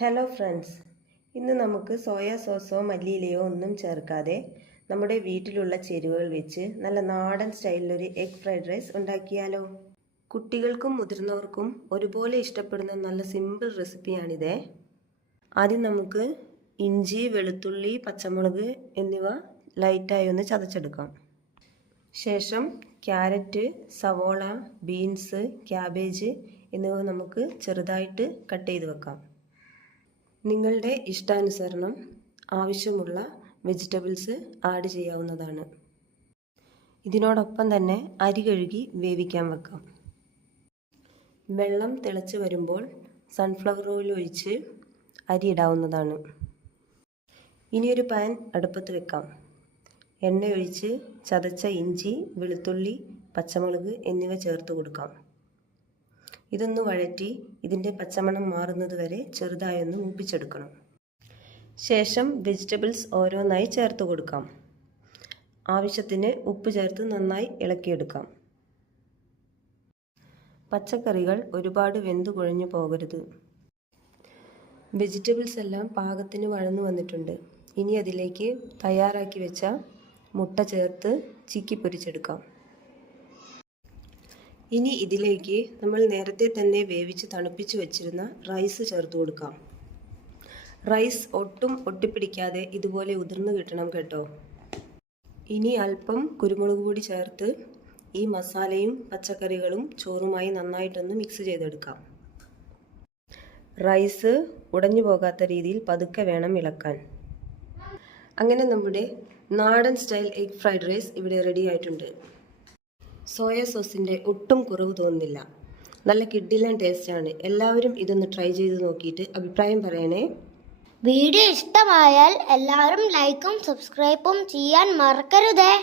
Hello friends, ഇന്ന് നമുക്ക് soya സോസോ മല്ലിയിലയോ ഒന്നും ചേർക്കാതെ നമ്മുടെ വീട്ടിലുള്ള ചേരുവകൾ വെച്ച് നല്ല നാടൻ സ്റ്റൈലിലൊരു എഗ് ഫ്രൈഡ് റൈസ് ഉണ്ടാക്കിയാലോ. കുട്ടികൾക്കും മുതിർന്നവർക്കും ഒരുപോലെ ഇഷ്ടപ്പെടുന്ന നല്ല സിമ്പിൾ റെസിപ്പിയാണിത്. ആദ്യം നമുക്ക് ഇഞ്ചി, വെളുത്തുള്ളി, പച്ചമുളക് എന്നിവ ലൈറ്റായി ഒന്ന് ചതച്ചെടുക്കാം. ശേഷം ക്യാരറ്റ്, സവോള, ബീൻസ്, ക്യാബേജ് എന്നിവ നമുക്ക് ചെറുതായിട്ട് കട്ട് ചെയ്ത് വെക്കാം. നിങ്ങളുടെ ഇഷ്ടാനുസരണം ആവശ്യമുള്ള വെജിറ്റബിൾസ് ആഡ് ചെയ്യാവുന്നതാണ്. ഇതിനോടൊപ്പം തന്നെ അരി കഴുകി വേവിക്കാൻ വെക്കാം. വെള്ളം തിളച്ച് വരുമ്പോൾ സൺഫ്ലവർ ഓയിൽ ഒഴിച്ച് അരി ഇടാവുന്നതാണ്. ഇനിയൊരു പാൻ അടുപ്പത്ത് വെക്കാം. എണ്ണ ഒഴിച്ച് ചതച്ച ഇഞ്ചി, വെളുത്തുള്ളി, പച്ചമുളക് എന്നിവ ചേർത്ത് കൊടുക്കാം. ഇതൊന്ന് വഴറ്റി ഇതിൻ്റെ പച്ചമണം മാറുന്നത് വരെ ചെറുതായി ഒന്ന് മൂപ്പിച്ചെടുക്കണം. ശേഷം വെജിറ്റബിൾസ് ഓരോന്നായി ചേർത്ത് കൊടുക്കാം. ആവശ്യത്തിന് ഉപ്പ് ചേർത്ത് നന്നായി ഇളക്കിയെടുക്കാം. പച്ചക്കറികൾ ഒരുപാട് വെന്തു കുഴഞ്ഞു പോകരുത്. വെജിറ്റബിൾസ് എല്ലാം പാകത്തിന് വഴന്നു വന്നിട്ടുണ്ട്. ഇനി അതിലേക്ക് തയ്യാറാക്കി വെച്ച മുട്ട ചേർത്ത് ചിക്കി പൊരിച്ചെടുക്കാം. ഇനി ഇതിലേക്ക് നമ്മൾ നേരത്തെ തന്നെ വേവിച്ച് തണുപ്പിച്ച് വെച്ചിരുന്ന റൈസ് ചേർത്ത് കൊടുക്കാം. റൈസ് ഒട്ടും ഒട്ടിപ്പിടിക്കാതെ ഇതുപോലെ ഉതിർന്നു കിട്ടണം കേട്ടോ. ഇനി അല്പം കുരുമുളക് പൊടി ചേർത്ത് ഈ മസാലയും പച്ചക്കറികളും ചോറുമായി നന്നായിട്ടൊന്ന് മിക്സ് ചെയ്തെടുക്കാം. റൈസ് ഉടഞ്ഞു പോകാത്ത രീതിയിൽ പതുക്കെ വേണം ഇളക്കാൻ. അങ്ങനെ നമ്മുടെ നാടൻ സ്റ്റൈൽ എഗ് ഫ്രൈഡ് റൈസ് ഇവിടെ റെഡി ആയിട്ടുണ്ട്. സോയ സോസിൻ്റെ ഒട്ടും കുറവ് തോന്നുന്നില്ല. നല്ല കിഡിലൻ ടേസ്റ്റാണ്. എല്ലാവരും ഇതൊന്ന് ട്രൈ ചെയ്ത് നോക്കിയിട്ട് അഭിപ്രായം പറയണേ. വീഡിയോ ഇഷ്ടമായാൽ എല്ലാവരും ലൈക്കും സബ്സ്ക്രൈബും ചെയ്യാൻ മറക്കരുതേ.